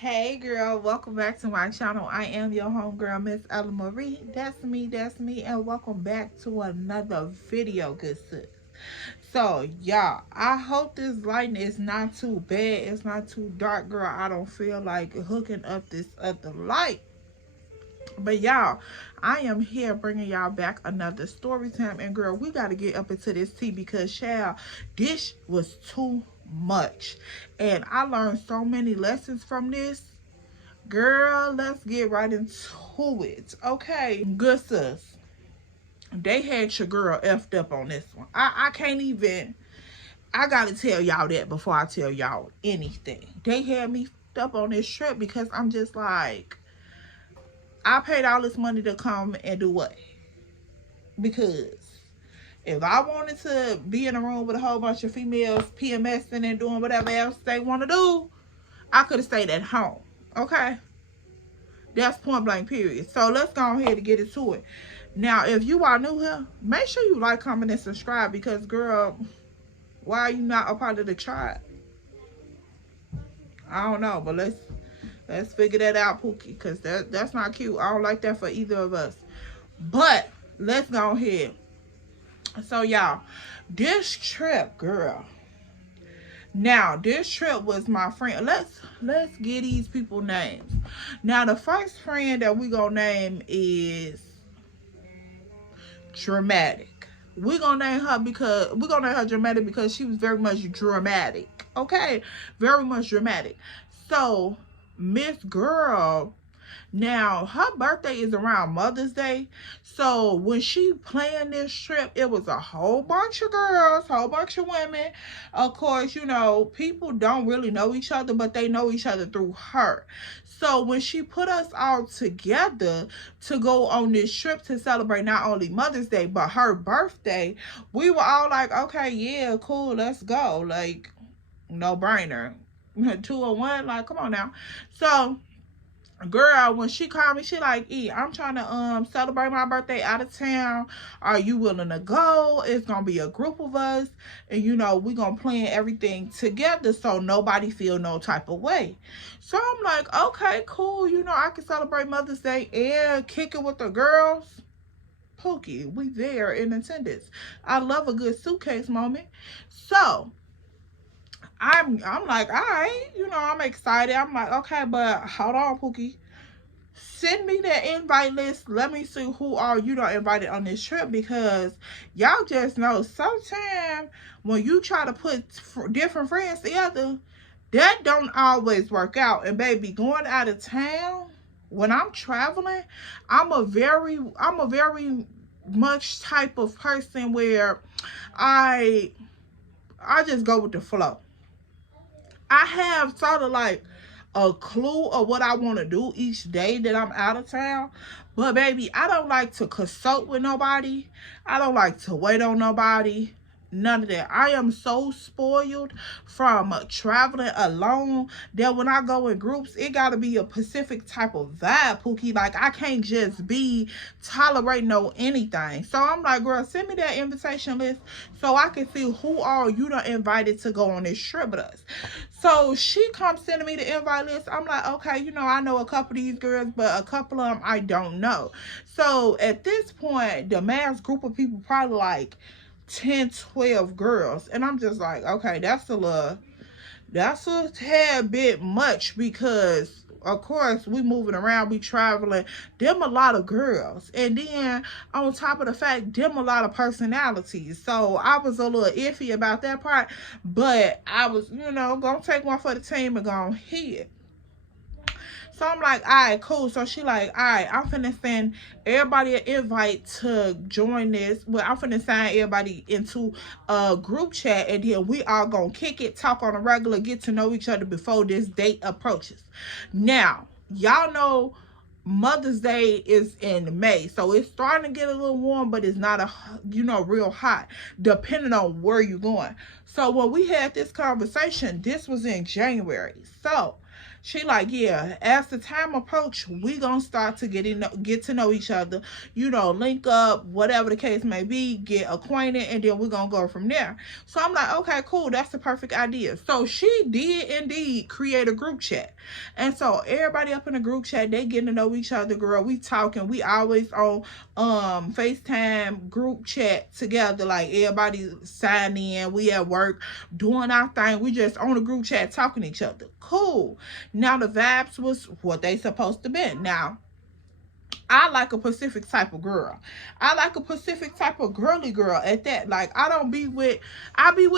Hey girl, welcome back to my channel. I am your homegirl, Miss Ellaaaaa. That's me, and welcome back to another video, good sis. So, y'all, I hope this lighting is not too bad. It's not too dark, girl. I don't feel like hooking up this other light. But y'all, I am here bringing y'all back another story time. And girl, we got to get up into this tea because, child, this was too much. And I learned so many lessons from this. Girl, let's get right into it. Okay, good sis. They had your girl effed up on this one. I can't even, I gotta tell y'all that before I tell y'all anything. They had me effed up on this trip because I'm just like, I paid all this money to come and do what? Because if I wanted to be in a room with a whole bunch of females PMSing and doing whatever else they want to do, I could have stayed at home. Okay? That's point blank period. So let's go ahead and get into it. Now, if you are new here, make sure you like, comment, and subscribe because, girl, why are you not a part of the tribe? I don't know, but let's figure that out, Pookie, because that's not cute. I don't like that for either of us. But let's go ahead. So, y'all, this trip, girl. Now, this trip was my friend. Let's get these people names. Now, the first friend that we gonna name is Dramatic. We're gonna name her Dramatic because she was very much dramatic. Okay, very much dramatic. So, Miss Girl. Now, her birthday is around Mother's Day. So, when she planned this trip, it was a whole bunch of girls, whole bunch of women. Of course, you know, people don't really know each other, but they know each other through her. So, when she put us all together to go on this trip to celebrate not only Mother's Day, but her birthday, we were all like, okay, yeah, cool, let's go. Like, no brainer. 201, like, come on now. So, girl, when she called me, she like, I'm trying to celebrate my birthday out of town. Are you willing to go? It's gonna be a group of us, and you know, we gonna plan everything together so nobody feel no type of way. So I'm like, okay, cool. You know, I can celebrate Mother's Day and kick it with the girls. Pookie, we there in attendance. I love a good suitcase moment. So I'm like, all right, you know, I'm excited. I'm like, okay, but hold on, Pookie. Send me that invite list. Let me see who all you done invited on this trip because y'all just know sometimes when you try to put different friends together, that don't always work out. And baby, going out of town, when I'm traveling, I'm a very much type of person where I just go with the flow. I have sort of like a clue of what I want to do each day that I'm out of town. But baby, I don't like to consult with nobody. I don't like to wait on nobody. None of that. I am so spoiled from traveling alone that when I go in groups, it got to be a specific type of vibe, Pookie. Like, I can't just be tolerating no anything. So I'm like, girl, send me that invitation list so I can see who all you done invited to go on this trip with us. So she comes sending me the invite list. I'm like, okay, you know, I know a couple of these girls, but a couple of them I don't know. So at this point, the mass group of people probably like 10, 12 girls. And I'm just like, okay, that's a tad bit much because of course we moving around, we traveling, them a lot of girls, and then on top of the fact, them a lot of personalities. So I was a little iffy about that part, but I was, you know, gonna take one for the team and go ahead. So I'm like, all right, cool. So she like, all right, I'm finna send everybody an invite to join this. Well, I'm finna sign everybody into a group chat, and then we all gonna kick it, talk on a regular, get to know each other before this date approaches. Now, y'all know Mother's Day is in May, so it's starting to get a little warm, but it's not real hot, depending on where you're going. So when we had this conversation, this was in January. So She like, yeah, as the time approach, we gonna start to get to know each other, link up, whatever the case may be, get acquainted, and then we're gonna go from there. So I'm like, okay, cool, that's the perfect idea. So she did indeed create a group chat. And so everybody up in the group chat, they getting to know each other, girl. We talking, we always on FaceTime group chat together, like everybody sign in, we at work doing our thing, we just on the group chat talking to each other. Cool. Now the vibes was what they supposed to be. Now I like a Pacific type of girl. I like a Pacific type of girly girl at that. Like, I be with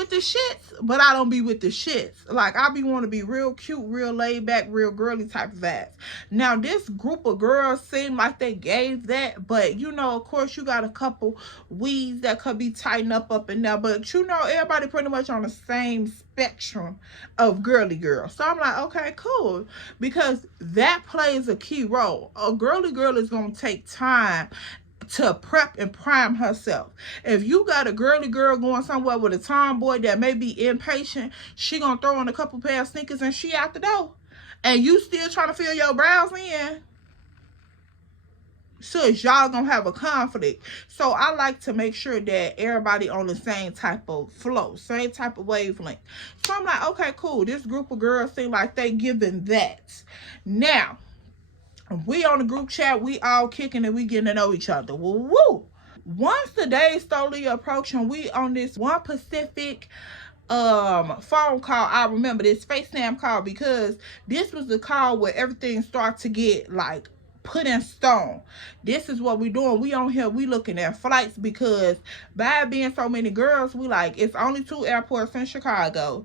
the shits, but I don't be with the shits. Like, I be want to be real cute, real laid back, real girly type of vibes. Now, this group of girls seem like they gave that, but, of course, you got a couple weeds that could be tightened up in there, but, everybody pretty much on the same spectrum of girly girl. So I'm like, okay, cool, because that plays a key role. A girly girl is going to take time to prep and prime herself. If you got a girly girl going somewhere with a tomboy that may be impatient, she gonna throw on a couple pair of sneakers and she out the door, and you still trying to fill your brows in. So y'all gonna have a conflict. So I like to make sure that everybody on the same type of flow, same type of wavelength. So I'm like, okay, cool, this group of girls seem like they giving that. Now we on the group chat, we all kicking and we getting to know each other. Woo! Once the day slowly approaching, we on this one Pacific phone call. I remember this FaceTime call because this was the call where everything started to get like put in stone. This is what we doing. We on here, we looking at flights, because by being so many girls, we like, it's only 2 airports in Chicago,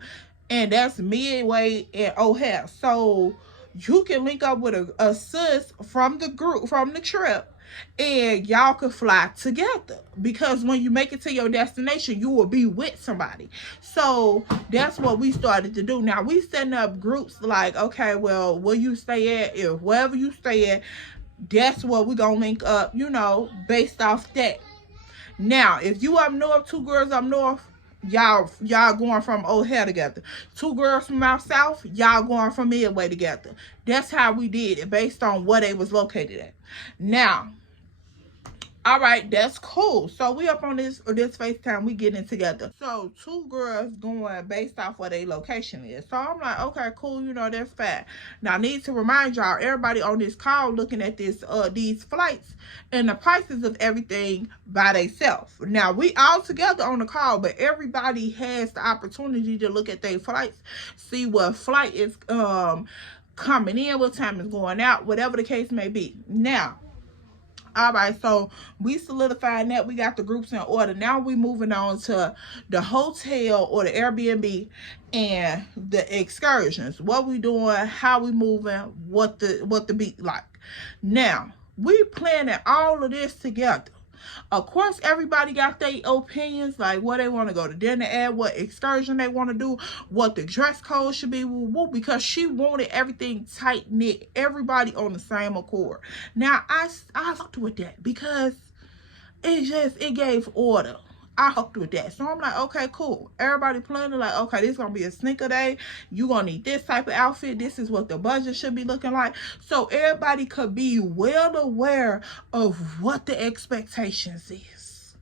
and that's Midway and O'Hare. So you can link up with a sis from the group, from the trip, and y'all could fly together, because when you make it to your destination, you will be with somebody. So that's what we started to do. Now we setting up groups like, okay, well, where you stay at, if wherever you stay at, that's what we gonna link up, based off that. Now if you up north, 2 girls up north, y'all going from O'Hare together. 2 girls from out south, y'all going from Midway together. That's how we did it, based on where they was located at. Now, all right, that's cool. So we up on this FaceTime, we getting together. So 2 girls going based off where their location is. So I'm like, okay, cool, that's fine. Now I need to remind y'all, everybody on this call looking at these flights and the prices of everything by themselves. Now we all together on the call, but everybody has the opportunity to look at their flights, see what flight is coming in, what time is going out, whatever the case may be. Now, all right, so we solidified that. We got the groups in order. Now we moving on to the hotel or the Airbnb and the excursions. What we doing, how we moving, what the beat like. Now, we planning all of this together. Of course, everybody got their opinions, like where they want to go to dinner at, what excursion they want to do, what the dress code should be, because she wanted everything tight knit, everybody on the same accord. Now I fucked with that because it gave order. I hooked with that. So I'm like, okay, cool. Everybody planning like, okay, this is going to be a sneaker day. You going to need this type of outfit. This is what the budget should be looking like. So everybody could be well aware of what the expectations is.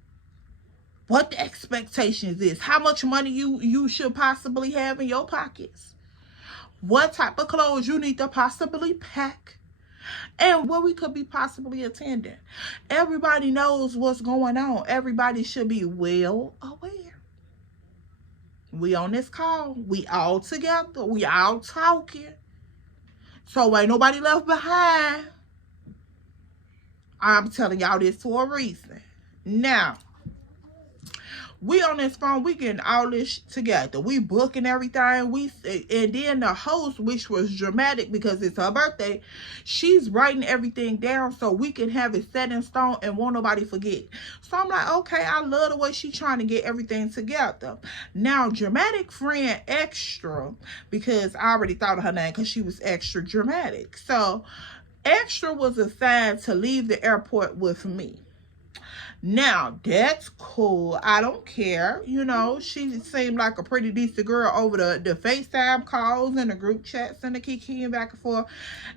What the expectations is. How much money you should possibly have in your pockets. What type of clothes you need to possibly pack. And what we could be possibly attending. Everybody knows what's going on. Everybody should be well aware. We on this call. We all together. We all talking. So ain't nobody left behind. I'm telling y'all this for a reason. Now, we on this phone, we getting all this together. We booking everything. And then the host, which was dramatic because it's her birthday, she's writing everything down so we can have it set in stone and won't nobody forget. So I'm like, okay, I love the way she's trying to get everything together. Now, dramatic friend Extra, because I already thought of her name because she was extra dramatic. So Extra was assigned to leave the airport with me. Now, that's cool. I don't care. You know, she seemed like a pretty decent girl over the FaceTime calls and the group chats and the kikiing back and forth.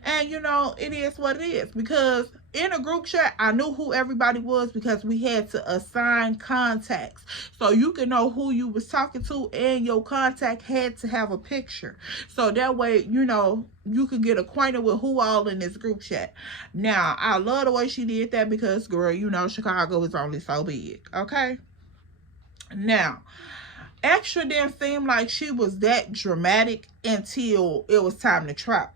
And, you know, it is what it is. Because in a group chat, I knew who everybody was because we had to assign contacts. So you can know who you was talking to, and your contact had to have a picture. So that way, you know, you could get acquainted with who all in this group chat. Now, I love the way she did that because, girl, you know, Chicago is only so big, okay? Now, Extra didn't seem like she was that dramatic until it was time to travel.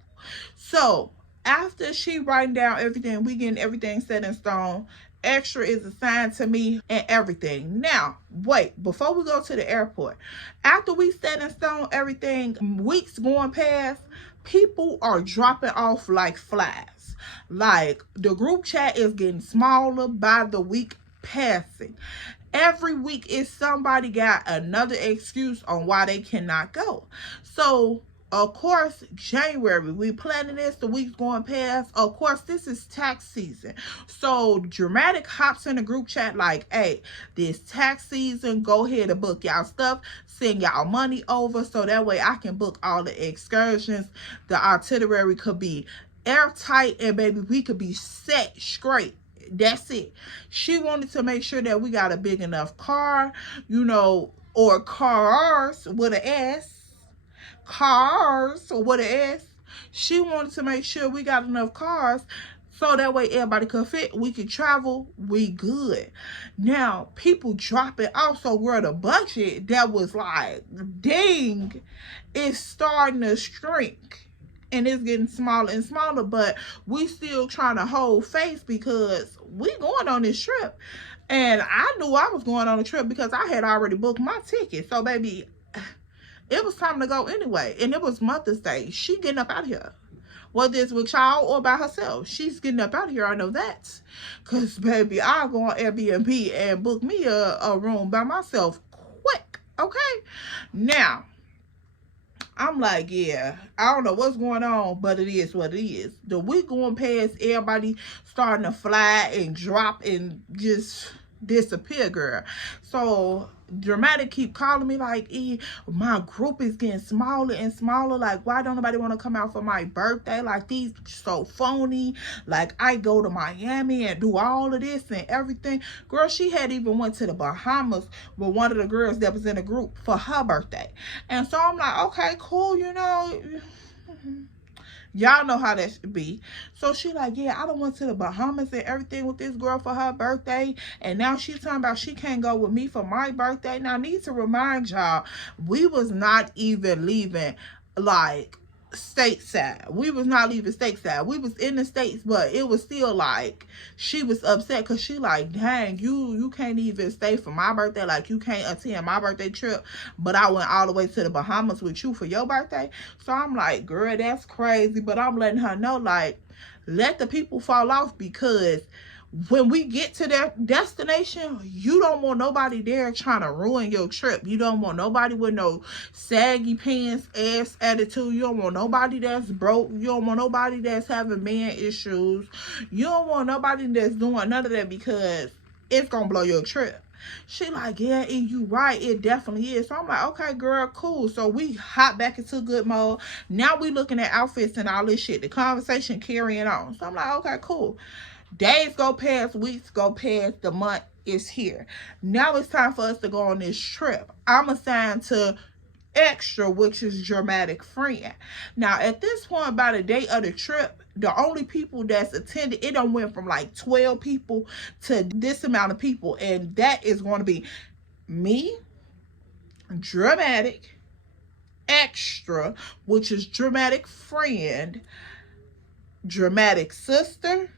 So, after she writing down everything, we getting everything set in stone. Extra is assigned to me and everything. Now, wait, before we go to the airport, after we set in stone everything, weeks going past, people are dropping off like flies. Like, the group chat is getting smaller by the week passing. Every week is somebody got another excuse on why they cannot go. So, of course, January, we planning this, the week's going past. Of course, this is tax season. So, Dramatic hops in the group chat like, hey, this tax season, go ahead and book y'all stuff, send y'all money over, so that way I can book all the excursions. The itinerary could be airtight, and baby, we could be set straight. That's it. She wanted to make sure that we got a big enough car, you know, or cars with an S. Cars with an S. She wanted to make sure we got enough cars so that way everybody could fit. We could travel. We good. Now, people drop it off. So where the budget that was like, dang, is starting to shrink. And it's getting smaller and smaller, but we still trying to hold face because we going on this trip. And I knew I was going on a trip because I had already booked my ticket. So, baby, it was time to go anyway. And it was Mother's Day. She getting up out of here. Whether it's with y'all or by herself, she's getting up out of here. I know that. Because, baby, I'll go on Airbnb and book me a room by myself quick. Okay? Now, I'm like, yeah, I don't know what's going on, but it is what it is. The week going past, everybody starting to fly and drop and just disappear, girl. So, Dramatic keep calling me like, my group is getting smaller and smaller. Like, why don't nobody want to come out for my birthday? Like, these so phony. Like, I go to Miami and do all of this and everything. Girl, she had even went to the Bahamas with one of the girls that was in the group for her birthday. And so I'm like, okay, cool, you know. Y'all know how that should be. So she like, yeah, I done went to the Bahamas and everything with this girl for her birthday. And now she's talking about she can't go with me for my birthday. Now, I need to remind y'all, we was not even leaving, like, stateside. We was not leaving stateside. We was in the States, but it was still like, she was upset because she like, dang, you can't even stay for my birthday. Like, you can't attend my birthday trip, but I went all the way to the Bahamas with you for your birthday. So I'm like, girl, that's crazy. But I'm letting her know, like, let the people fall off, because when we get to that destination, you don't want nobody there trying to ruin your trip. You don't want nobody with no saggy pants ass attitude. You don't want nobody that's broke. You don't want nobody that's having man issues. You don't want nobody that's doing none of that, because it's gonna blow your trip. She like, yeah, and you right, it definitely is. So I'm like, okay, girl, cool. So we hop back into good mode. Now we looking at outfits and all this shit. The conversation carrying on. So I'm like, okay, cool. Days go past, weeks go past, the month is here. Now it's time for us to go on this trip. I'm assigned to Extra, which is Dramatic friend. Now, at this point, by the day of the trip, the only people that's attended, it done went from like 12 people to this amount of people. And that is going to be me, Dramatic, Extra, which is Dramatic friend, Dramatic sister,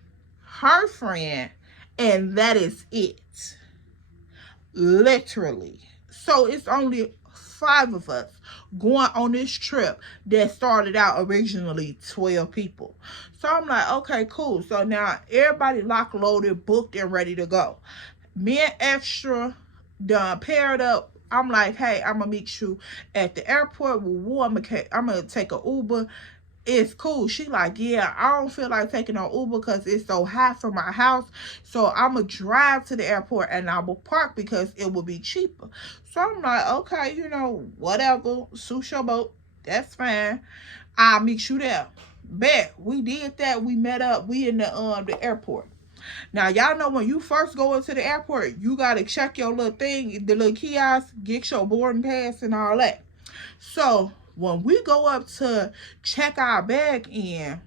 her friend, and that is it. Literally. So it's only 5 of us going on this trip that started out originally 12 people. So I'm like, okay, cool. So now everybody locked, loaded, booked, and ready to go. Me and Extra done paired up. I'm like, hey, I'm gonna meet you at the airport. I'm gonna take an Uber. it's cool. She like, yeah, I don't feel like taking an Uber because it's so high from my house. So I'm going to drive to the airport and I will park because it will be cheaper. So I'm like, okay, you know, whatever. Suit your boat. That's fine. I'll meet you there. Bet. We did that. We met up. We in the airport. Now, y'all know when you first go into the airport, you got to check your little thing, the little kiosk, get your boarding pass and all that. So when we go up to check our bag in,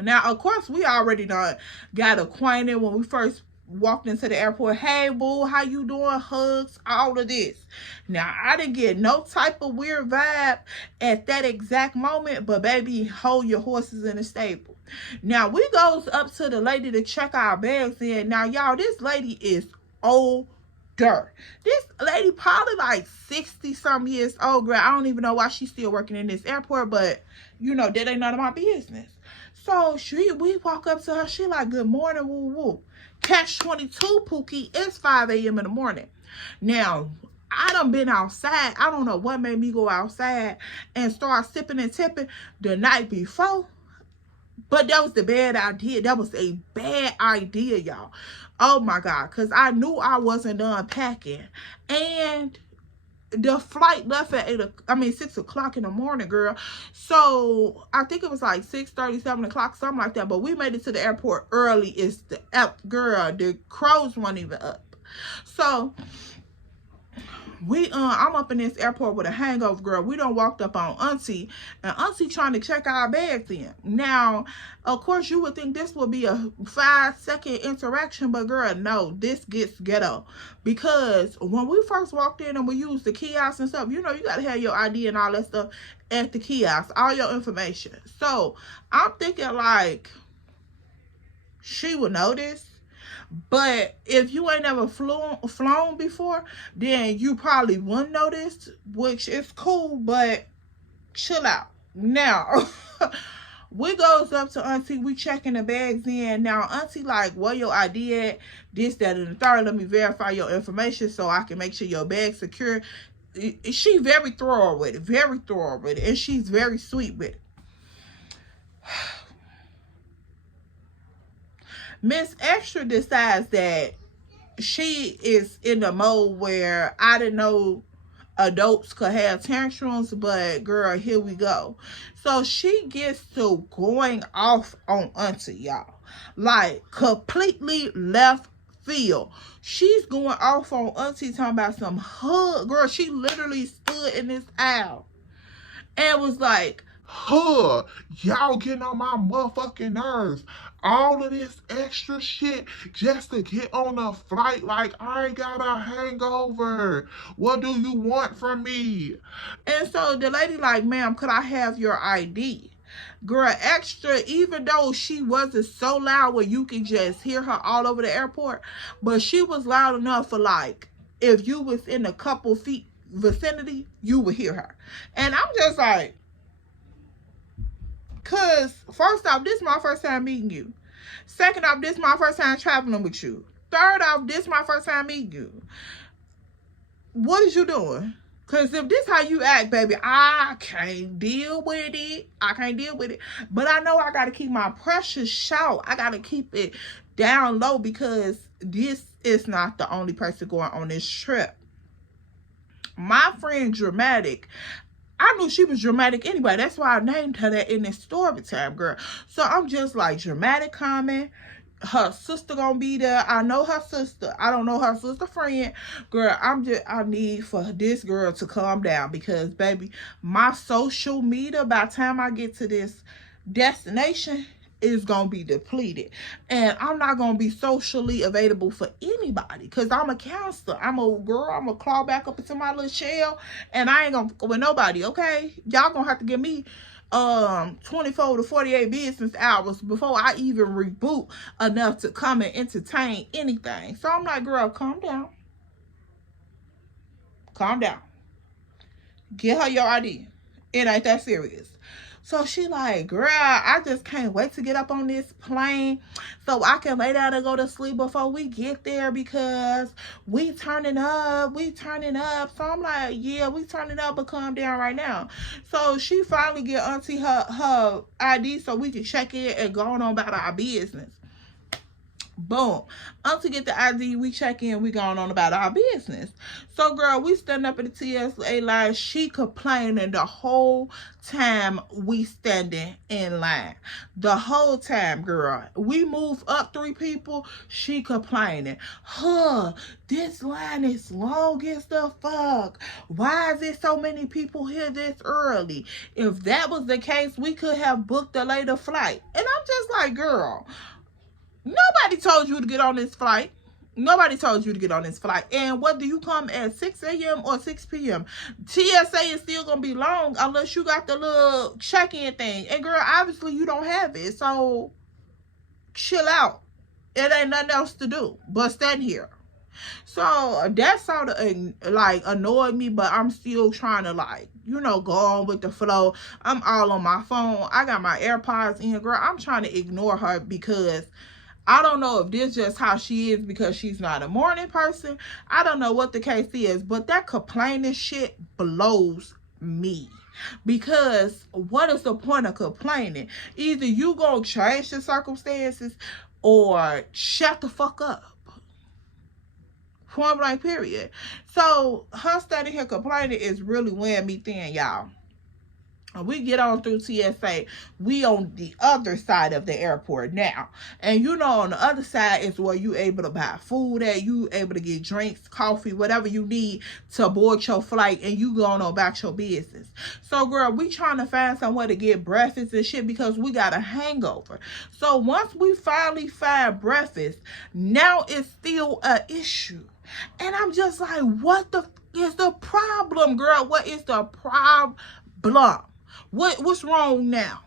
now of course we already done got acquainted when we first walked into the airport. Hey boo, how you doing? Hugs, all of this. Now I didn't get no type of weird vibe at that exact moment, but baby, hold your horses in the stable. Now we goes up to the lady to check our bags in. Now y'all, this lady is old. This lady probably like 60 some years old, girl. I don't even know why she's still working in this airport, but you know, that ain't none of my business. So we walk up to her. She like, good morning, woo woo. Catch 22, Pookie. It's 5 a.m. in the morning. Now, I done been outside. I don't know what made me go outside and start sipping and tipping the night before. But that was the bad idea. That was a bad idea, y'all. Oh my God. Because I knew I wasn't done packing. And the flight left at 6 o'clock in the morning, girl. So I think it was like 6:30, 7 o'clock, something like that. But we made it to the airport early. It's the girl. The crows weren't even up. So I'm up in this airport with a hangover, girl. We done walked up on Auntie, and Auntie trying to check our bags in. Now, of course, you would think this would be a 5-second interaction, but girl, no, this gets ghetto. Because when we first walked in and we used the kiosk and stuff, you know, you got to have your ID and all that stuff at the kiosk, all your information. So I'm thinking like, she would notice. But if you ain't never flown before, then you probably wouldn't notice, which is cool, but chill out. Now, we goes up to Auntie, we checking the bags in. Now, Auntie like, where your ID at? This, that, and the third. Let me verify your information so I can make sure your bag's secure. She very thorough with it, and she's very sweet with it. Miss Extra decides that she is in the mode where I didn't know adults could have tantrums, but girl, here we go. So she gets to going off on Auntie, y'all. Like, completely left field. She's going off on Auntie talking about some hug. Girl, she literally stood in this aisle and was like, huh, y'all getting on my motherfucking nerves. All of this extra shit just to get on a flight. Like, I got a hangover. What do you want from me? And so the lady like, ma'am, could I have your ID? Girl, Extra, even though she wasn't so loud where you can just hear her all over the airport, but she was loud enough for like, if you was in a couple feet vicinity, you would hear her. And I'm just like, because first off, this is my first time meeting you. Second off, this is my first time traveling with you. Third off, this is my first time meeting you. What is you doing? Because if this how you act, baby, I can't deal with it. I can't deal with it. But I know I got to keep my pressure short. I got to keep it down low because this is not the only person going on this trip. My friend Dramatic, I knew she was dramatic anyway. That's why I named her that in this story time, girl. So I'm just like, Dramatic coming. Her sister gonna be there. I know her sister. I don't know her sister friend. Girl, I need for this girl to calm down because, baby, my social media, by the time I get to this destination, is gonna be depleted. And I'm not gonna be socially available for anybody because I'm a counselor. I'm gonna claw back up into my little shell and I ain't gonna go with nobody, okay? Y'all gonna have to give me 24 to 48 business hours before I even reboot enough to come and entertain anything. So I'm like, girl, calm down. Calm down. Get her your ID. It ain't that serious. So she like, girl, I just can't wait to get up on this plane so I can lay down and go to sleep before we get there because we turning up. So I'm like, yeah, we turning up, but calm down right now. So she finally get auntie her ID so we can check in and go on about our business. Boom. Until get the ID, we check in, we going on about our business. So, girl, we stand up at the TSA line. She complaining the whole time we standing in line. The whole time, girl. We move up 3 people, she complaining. This line is long as the fuck. Why is there so many people here this early? If that was the case, we could have booked a later flight. And I'm just like, girl, nobody told you to get on this flight. Nobody told you to get on this flight. And whether you come at 6 a.m. or 6 p.m., TSA is still going to be long unless you got the little check-in thing. And, girl, obviously you don't have it. So, chill out. It ain't nothing else to do but stand here. So, that sort of, like, annoyed me. But I'm still trying to, like, you know, go on with the flow. I'm all on my phone. I got my AirPods in, girl. I'm trying to ignore her because I don't know if this just how she is because she's not a morning person. I don't know what the case is, but that complaining shit blows me. Because what is the point of complaining? Either you gonna change the circumstances or shut the fuck up. Point blank period. So her standing here complaining is really wearing me thin, y'all. We get on through TSA, we on the other side of the airport now. And you know, on the other side is where you able to buy food at, you able to get drinks, coffee, whatever you need to board your flight, and you going on about your business. So, girl, we trying to find somewhere to get breakfast and shit because we got a hangover. So, once we finally find breakfast, now it's still an issue. And I'm just like, what the is the problem, girl? What is the problem? What's wrong now?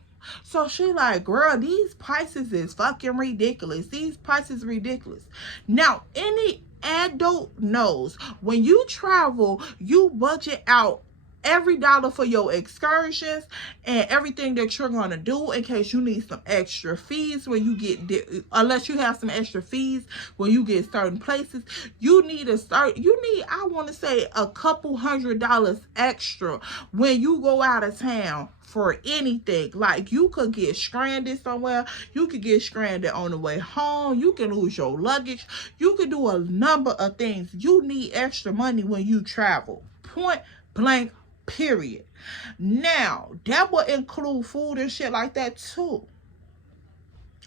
So she like, girl, these prices is fucking ridiculous. These prices ridiculous. Now, any adult knows when you travel, you budget out every dollar for your excursions and everything that you're going to do in case you need some extra fees when you get, unless you have some extra fees when you get certain places, you need I want to say a couple $100 extra when you go out of town for anything. Like, you could get stranded somewhere, you could get stranded on the way home, you can lose your luggage, you could do a number of things. You need extra money when you travel. Point blank period. Now, that would include food and shit like that too.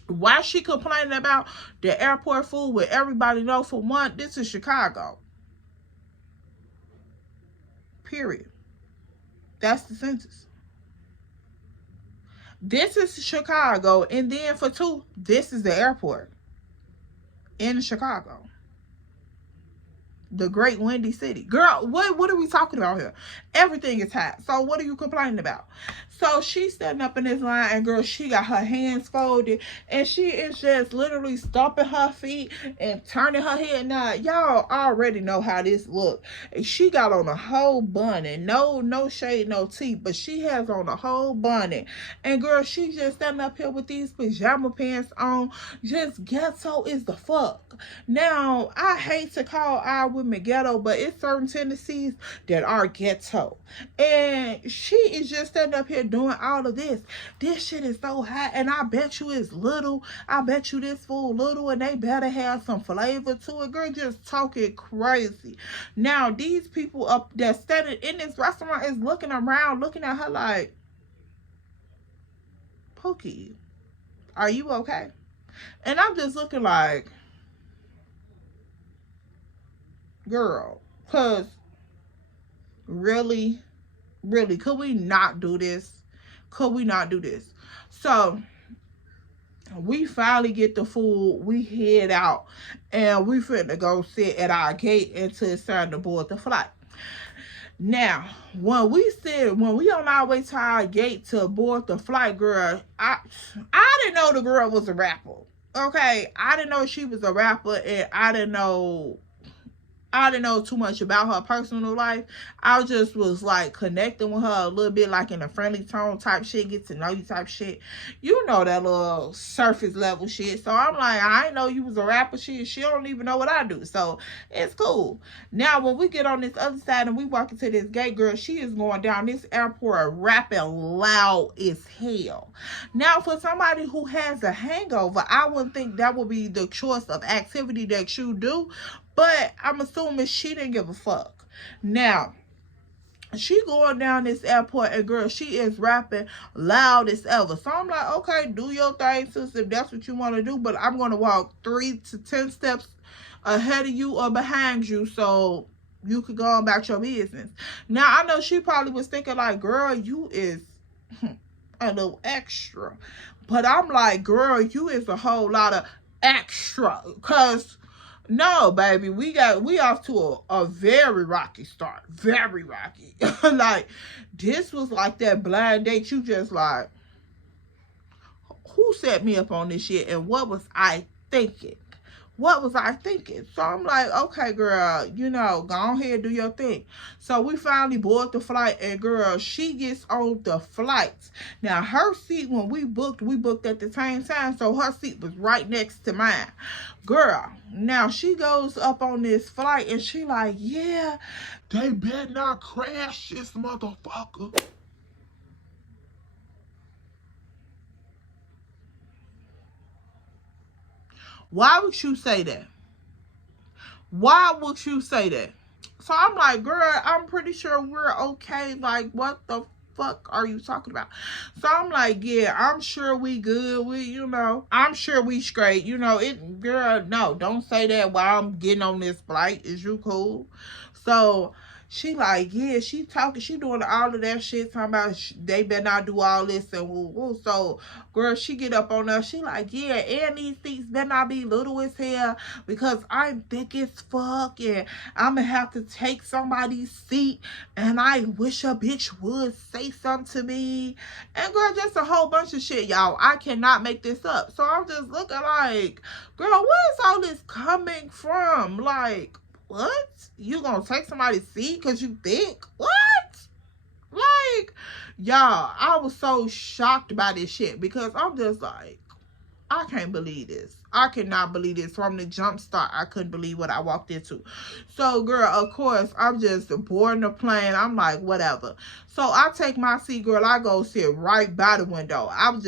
Why she complaining about the airport food when everybody know, for one, this is Chicago. Period. That's the census. This is Chicago, and then for 2, this is the airport in Chicago. The great windy city. Girl, what are we talking about here? Everything is hot. So what are you complaining about? So she's standing up in this line, and girl, she got her hands folded, and she is just literally stomping her feet and turning her head. Now, y'all already know how this look. And she got on a whole bunny. No shade, no tea, but she has on a whole bunny. And girl, she just standing up here with these pajama pants on. Just ghetto is the fuck. Now, I hate to call our women ghetto, but it's certain tendencies that are ghetto. And she is just standing up here doing all of this. This shit is so hot, and I bet you it's little. I bet you this food little, and they better have some flavor to it. Girl, just talking crazy. Now, these people up that standing in this restaurant is looking around, looking at her like, Pookie, are you okay? And I'm just looking like, girl, because really, could we not do this? Could we not do this? So we finally get the food, we head out, and we finna go sit at our gate until it's time to board the flight. Now, when we on our way to our gate to board the flight, girl, I didn't know the girl was a rapper. Okay, I didn't know she was a rapper, and I didn't know I didn't know too much about her personal life. I just was like connecting with her a little bit, like in a friendly tone type shit, get to know you type shit. You know, that little surface level shit. So I'm like, I didn't know you was a rapper. She don't even know what I do. So it's cool. Now when we get on this other side and we walk into this gay girl, she is going down this airport rapping loud as hell. Now for somebody who has a hangover, I wouldn't think that would be the choice of activity that you do. But I'm assuming she didn't give a fuck. Now, she going down this airport and girl, she is rapping loud as ever. So I'm like, okay, do your thing, sis, if that's what you want to do. But I'm going to walk 3 to 10 steps ahead of you or behind you so you could go about your business. Now, I know she probably was thinking like, girl, you is a little extra. But I'm like, girl, you is a whole lot of extra. Because no, baby, we off to a very rocky start. Very rocky. Like, this was like that blind date. You just like, who set me up on this shit and what was I thinking? What was I thinking? So I'm like, okay, girl, you know, go ahead, do your thing. So we finally board the flight, and girl, she gets on the flight. Now, her seat, when we booked at the same time, so her seat was right next to mine. Girl, now she goes up on this flight, and she like, yeah, they better not crash this motherfucker. Why would you say that? Why would you say that? So I'm like, girl, I'm pretty sure we're okay. Like, what the fuck are you talking about? So I'm like, yeah, I'm sure we good. I'm sure we straight. Girl, no, don't say that while I'm getting on this flight. Is you cool? So she like, yeah, she talking, she doing all of that shit, talking about they better not do all this and woo woo. So, girl, she get up on us. She like, yeah, and these seats better not be little as hell because I'm thick as fuck and I'm gonna have to take somebody's seat and I wish a bitch would say something to me. And girl, just a whole bunch of shit, y'all. I cannot make this up. So I'm just looking like, girl, where is all this coming from? Like, what? You gonna take somebody's seat because you think? What? Like, y'all, I was so shocked by this shit because I'm just like, I can't believe this. I cannot believe this. From the jump start, I couldn't believe what I walked into. So, girl, of course, I'm just boarding the plane. I'm like, whatever. So, I take my seat, girl. I go sit right by the window. I'm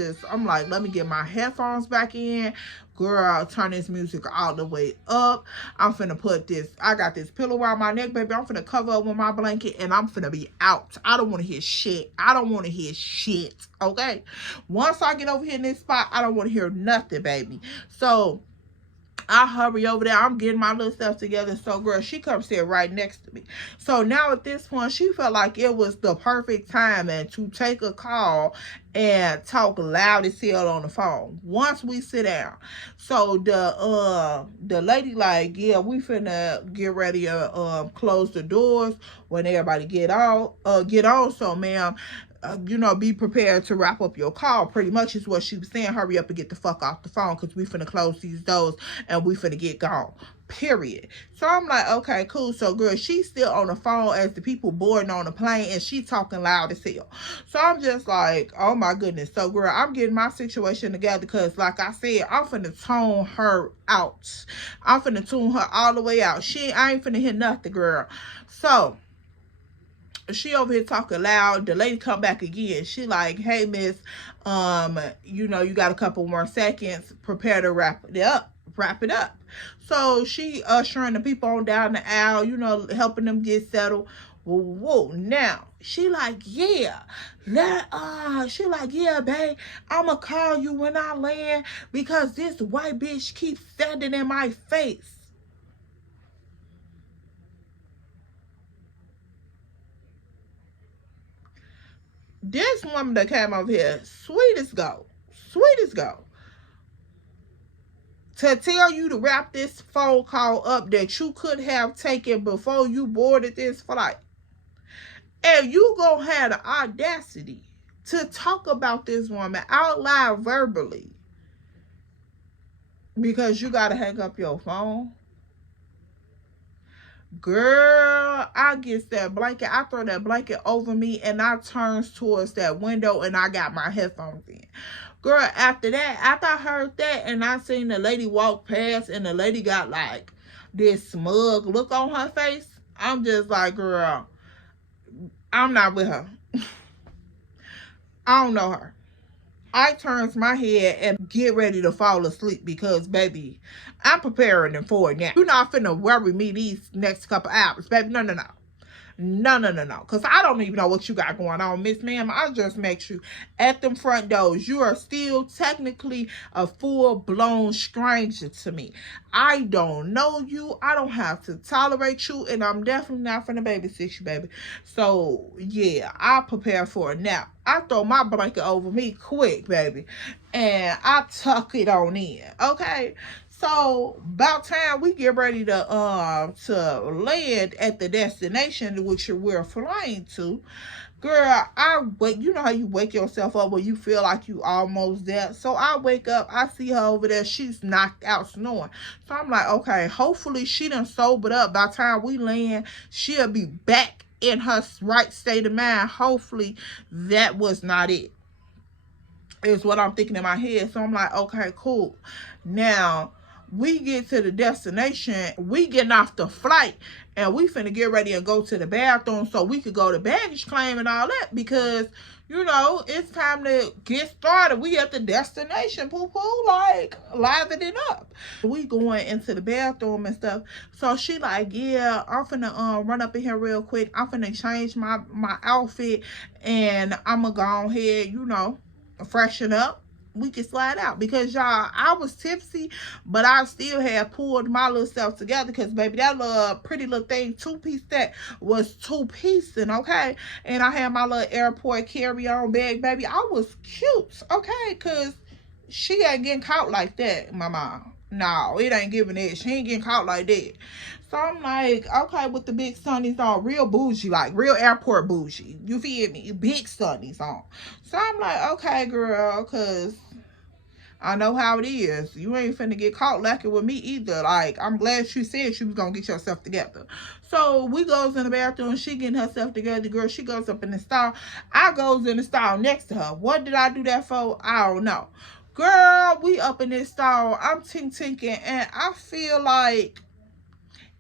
like, let me get my headphones back in. Girl, turn this music all the way up. I'm finna put this, I got this pillow around my neck, baby. I'm finna cover up with my blanket and I'm finna be out. I don't want to hear shit. I don't want to hear shit, okay? Once I get over here in this spot, I don't want to hear nothing, baby. So, I hurry over there. I'm getting my little stuff together. So, girl, she comes sit right next to me. So, now at this point, she felt like it was the perfect time and to take a call and talk loud as hell on the phone once we sit down. So, the lady like, yeah, we finna get ready to close the doors when everybody get on. So, ma'am, be prepared to wrap up your call. Pretty much is what she was saying. Hurry up and get the fuck off the phone because we finna close these doors and we finna get gone. Period. So I'm like, okay, cool. So, girl, she's still on the phone as the people boarding on the plane and she talking loud as hell. So I'm just like, oh my goodness. So, girl, I'm getting my situation together because, like I said, I'm finna tune her out. I'm finna tune her all the way out. I ain't finna hear nothing, girl. So, she over here talking loud. The lady come back again. She like, hey, miss, you got a couple more seconds. Prepare to wrap it up. So she ushering the people on down the aisle, helping them get settled. Whoa. Now, she like, yeah, babe, I'ma call you when I land because this white bitch keeps standing in my face. This woman that came over here, sweet as gold, to tell you to wrap this phone call up that you could have taken before you boarded this flight. And you gonna have the audacity to talk about this woman out loud verbally because you gotta hang up your phone. Girl, I get that blanket. I throw that blanket over me and I turns towards that window and I got my headphones in. Girl, after that, after I heard that and I seen the lady walk past and the lady got like this smug look on her face, I'm just like, girl, I'm not with her. I don't know her. I turns my head and get ready to fall asleep because, baby, I'm preparing for it now. You're not finna worry me these next couple hours, baby. No, no, no. No, no, no, no. Because I don't even know what you got going on, Miss Ma'am. I just met you at them front doors. You are still technically a full-blown stranger to me. I don't know you. I don't have to tolerate you. And I'm definitely not finna babysit you, baby. So, yeah, I prepare for it. Now, I throw my blanket over me quick, baby. And I tuck it on in, okay? So, about time we get ready to land at the destination which we're flying to. Girl, I wake. You know how you wake yourself up when you feel like you almost there. So I wake up. I see her over there. She's knocked out snoring. So I'm like, okay, hopefully she done sobered up. By the time we land, she'll be back in her right state of mind. Hopefully that was not it. Is what I'm thinking in my head. So I'm like, okay, cool. Now, we get to the destination. We getting off the flight. And we finna get ready and go to the bathroom so we could go to baggage claim and all that. Because, you know, it's time to get started. We at the destination, poo-poo. Like, liven it up. We going into the bathroom and stuff. So she like, yeah, I'm finna run up in here real quick. I'm finna change my outfit. And I'm gonna go ahead, you know, freshen up. We can slide out because y'all, I was tipsy, but I still had pulled my little self together because baby, that little pretty little thing, two-piece set was two-piecing, okay? And I had my little airport carry-on bag, baby. I was cute, okay? Because she ain't getting caught like that, my mom. No, it ain't giving it. She ain't getting caught like that. So I'm like, okay, with the big sunnies on, real bougie, like real airport bougie. You feel me? Big sunnies on. So I'm like, okay, girl, because I know how it is. You ain't finna get caught lacking with me either. Like, I'm glad she said she was gonna get yourself together. So we goes in the bathroom. She getting herself together, girl. She goes up in the stall. I goes in the stall next to her. What did I do that for? I don't know. Girl, we up in this stall. I'm tinking, and I feel like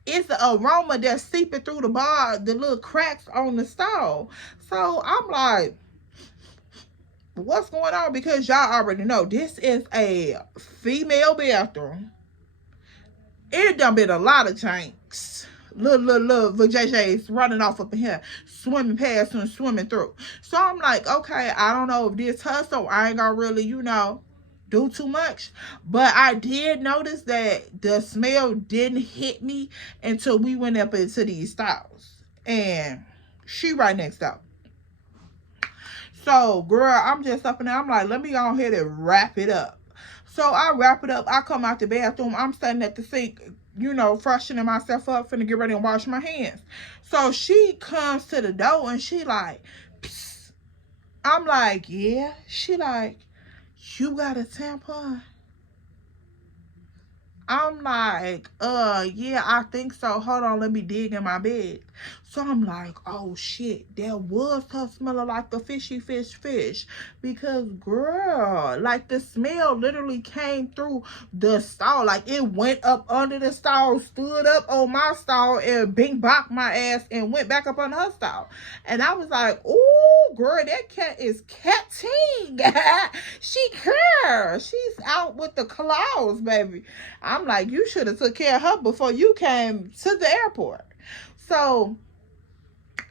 it's the aroma that's seeping through the bar, the little cracks on the stall. So I'm like, what's going on? Because y'all already know this is a female bathroom. It done been a lot of tanks. Little vajayjays running off up in here, swimming past and swimming through. So I'm like, okay, I don't know if this her, so I ain't gonna really, you know, do too much. But I did notice that the smell didn't hit me until we went up into these stalls. And she right next door. So, girl, I'm just up in there. I'm like, let me go ahead and wrap it up. So I wrap it up. I come out the bathroom. I'm standing at the sink, you know, freshening myself up, finna get ready and wash my hands. So she comes to the door and she like, psst. I'm like, yeah. She like, you got a tampon? I'm like, yeah, I think so. Hold on, let me dig in my bed. So I'm like, oh shit, that was her smelling like the fishy fish. Because girl, like the smell literally came through the stall. Like it went up under the stall, stood up on my stall, and bing bop my ass and went back up on her stall. And I was like, ooh, girl, that cat is catting. She cares. She's out with the claws, baby. I'm like, you should have took care of her before you came to the airport. So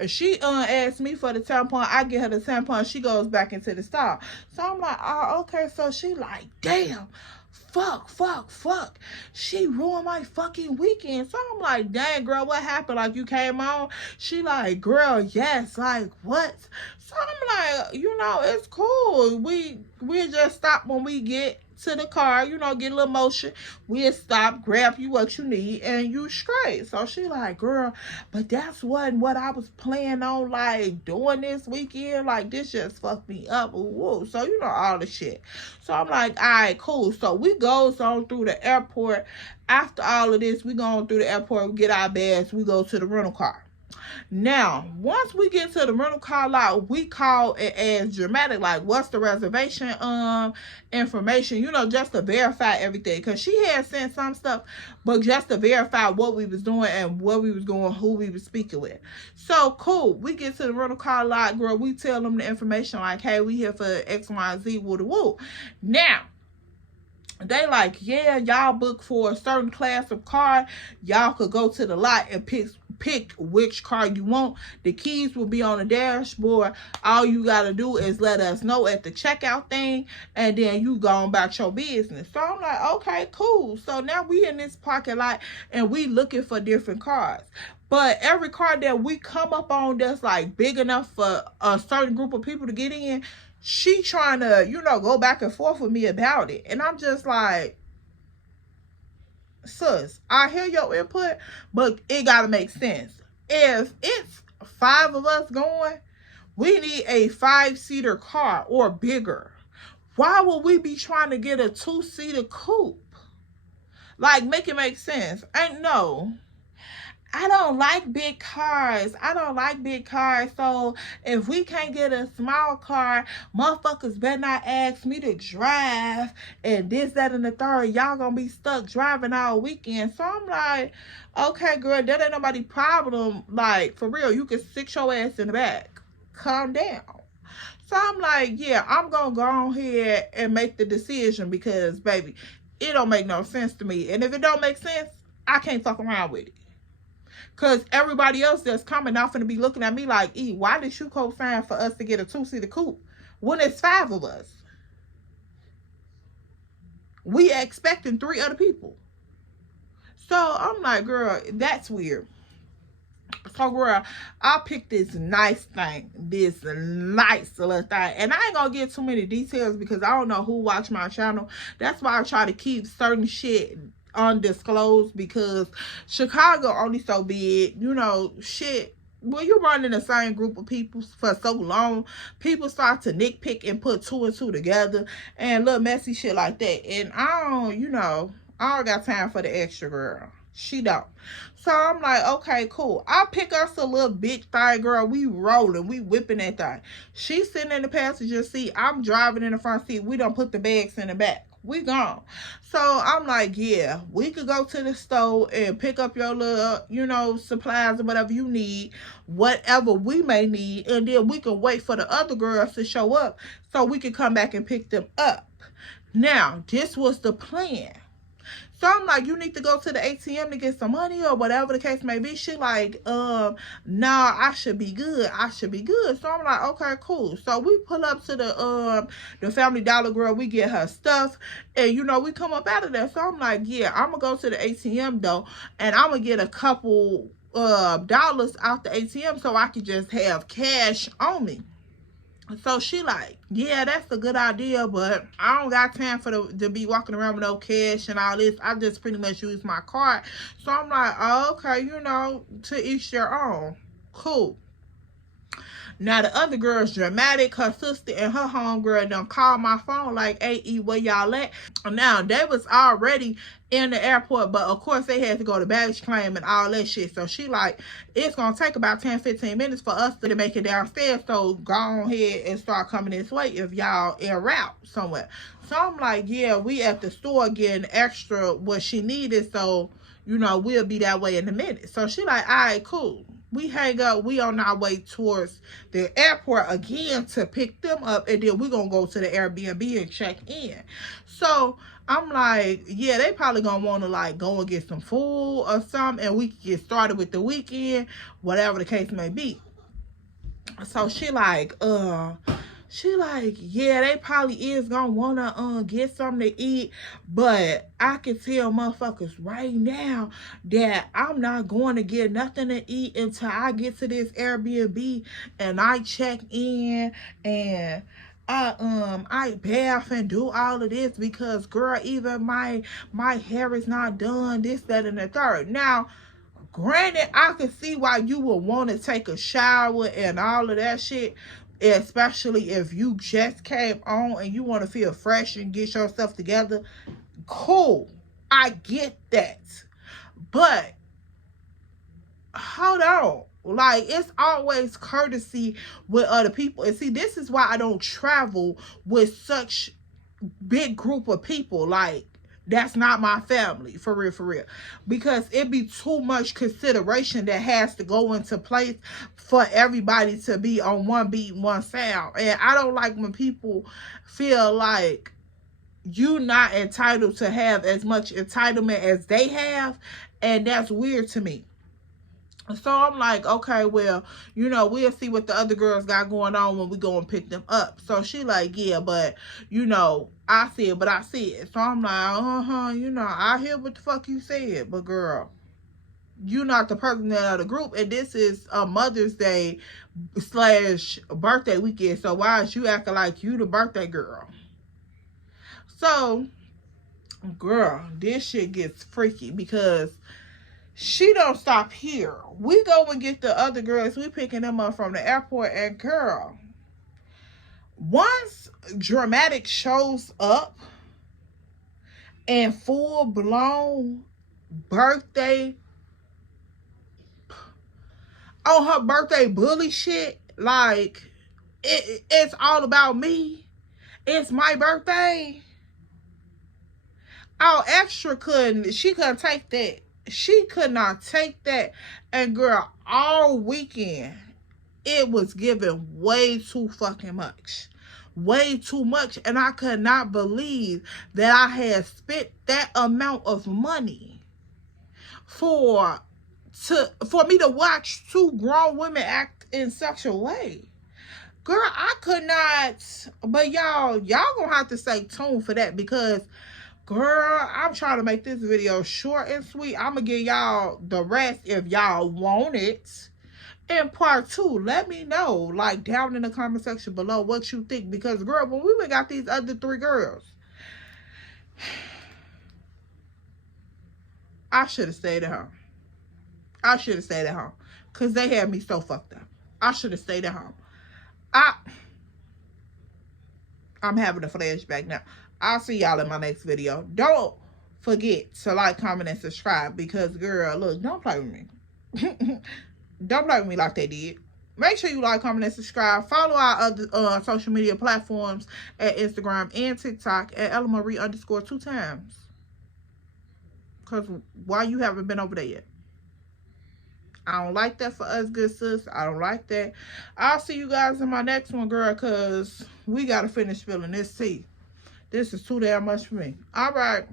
she asked me for the tampon. I get her the tampon. She goes back into the stall. So I'm like, oh, okay. So she like, damn, fuck. She ruined my fucking weekend. So I'm like, dang, girl, what happened? Like, you came on? She like, girl, yes. Like, what? So I'm like, you know, it's cool. We just stop when we get to the car, you know, get a little motion. We'll stop, grab you what you need, and you straight. So she like, girl, but that's what I was planning on, like, doing this weekend. Like, this just fucked me up. Whoa. So, you know, all the shit. So I'm like, all right, cool. So we goes on through the airport. After all of this, we go on through the airport, we get our bags, we go to the rental car. Now, once we get to the rental car lot, we call it as dramatic, like, what's the reservation information, you know, just to verify everything. Because she had sent some stuff, but just to verify what we was doing and where we was going, who we was speaking with. So, cool. We get to the rental car lot, girl. We tell them the information, like, hey, we here for X, Y, Z, woo-de-woo. Now, they like, yeah, y'all book for a certain class of car. Y'all could go to the lot and pick which car you want. The keys will be on the dashboard. All you gotta do is let us know at the checkout thing, and then you go on about your business. So I'm like, okay, cool. So now we in this parking lot and we looking for different cars. But every car that we come up on that's like big enough for a certain group of people to get in, she trying to, you know, go back and forth with me about it. And I'm just like, sis, I hear your input, but it gotta make sense. If it's 5 of us going, we need a 5-seater car or bigger. Why would we be trying to get a 2-seater coupe? Like, make it make sense. No. I don't like big cars. So if we can't get a small car, motherfuckers better not ask me to drive and this, that, and the third. Y'all gonna be stuck driving all weekend. So I'm like, okay, girl, that ain't nobody's problem. Like, for real, you can sit your ass in the back. Calm down. So I'm like, yeah, I'm gonna go on here and make the decision because, baby, it don't make no sense to me. And if it don't make sense, I can't fuck around with it. Because everybody else that's coming out finna be looking at me like, why did you co-sign for us to get a 2-seater coupe when it's 5 of us? We expecting 3 other people. So I'm like, girl, that's weird. So, girl, I picked this nice thing. This nice little thing. And I ain't gonna get too many details because I don't know who watch my channel. That's why I try to keep certain shit undisclosed, because Chicago only so big, you know, shit. When you run in the same group of people for so long, people start to nitpick and put 2 and 2 together and little messy shit like that. And I don't, you know, I don't got time for the extra, girl. She don't. So I'm like, okay, cool. I'll pick us a little bitch thing, girl. We rolling. We whipping that thing. She's sitting in the passenger seat. I'm driving in the front seat. We don't put the bags in the back. We gone. So I'm like, yeah, we could go to the store and pick up your little, you know, supplies or whatever you need, whatever we may need, and then we can wait for the other girls to show up so we can come back and pick them up. Now, this was the plan. So I'm like, you need to go to the ATM to get some money or whatever the case may be. She like, nah, I should be good. So I'm like, okay, cool. So we pull up to the Family Dollar, girl. We get her stuff, and you know, we come up out of there. So I'm like, yeah, I'm gonna go to the ATM though, and I'm gonna get a couple dollars out the ATM so I can just have cash on me. So she like, yeah, that's a good idea, but I don't got time for to be walking around with no cash and all this. I just pretty much use my card. So I'm like, oh, okay, you know, to each their own. Cool. Now the other girl's dramatic. Her sister and her homegirl done called my phone like, hey, where y'all at? Now they was already in the airport, but of course they had to go to baggage claim and all that shit. So she like, it's gonna take about 10-15 minutes for us to make it downstairs, so go ahead and start coming this way if y'all en route somewhere. So I'm like, yeah, we at the store getting extra what she needed, so you know, we'll be that way in a minute. So she like, all right, cool. We hang up. We on our way towards the airport again to pick them up, and then we're gonna go to the Airbnb and check in. So I'm like, yeah, they probably gonna want to like go and get some food or something, and we can get started with the weekend, whatever the case may be. So she like, yeah, they probably is gonna wanna get something to eat, but I can tell motherfuckers right now that I'm not going to get nothing to eat until I get to this Airbnb and I check in and I bath and do all of this because, girl, even my hair is not done, this, that, and the third. Now, granted, I can see why you would want to take a shower and all of that shit, especially if you just came on and you want to feel fresh and get yourself together. Cool, I get that, but hold on. Like, it's always courtesy with other people. And see, this is why I don't travel with such big group of people. Like, that's not my family, for real, for real. Because it be too much consideration that has to go into place for everybody to be on one beat, one sound. And I don't like when people feel like you're not entitled to have as much entitlement as they have. And that's weird to me. So I'm like, okay, well, you know, we'll see what the other girls got going on when we go and pick them up. So she like, yeah, but, you know, I said, but I said. So I'm like, you know, I hear what the fuck you said. But, girl, you not the person out of the group. And this is a Mother's Day / birthday weekend. So why is you acting like you the birthday girl? So, girl, this shit gets freaky because she don't stop here. We go and get the other girls. We picking them up from the airport. And girl, once Dramatic shows up and full blown birthday, on her birthday bully shit, like it's all about me. It's my birthday. Oh, extra she couldn't take that. She could not take that. And girl, all weekend, it was given way too fucking much. Way too much. And I could not believe that I had spent that amount of money for me to watch two grown women act in such a way. Girl, I could not. But y'all gonna have to stay tuned for that because, girl, I'm trying to make this video short and sweet. I'm going to give y'all the rest if y'all want it. In part 2, let me know, like, down in the comment section below what you think. Because, girl, when we got these other 3 girls, I should have stayed at home. I should have stayed at home. Because they had me so fucked up. I should have stayed at home. I'm having a flashback now. I'll see y'all in my next video. Don't forget to like, comment, and subscribe. Because, girl, look, don't play with me. Don't play with me like they did. Make sure you like, comment, and subscribe. Follow our other social media platforms at Instagram and TikTok at Ellaamarie_2 Because why you haven't been over there yet? I don't like that for us, good sis. I don't like that. I'll see you guys in my next one, girl, because we got to finish spilling this tea. This is too damn much for me. All right.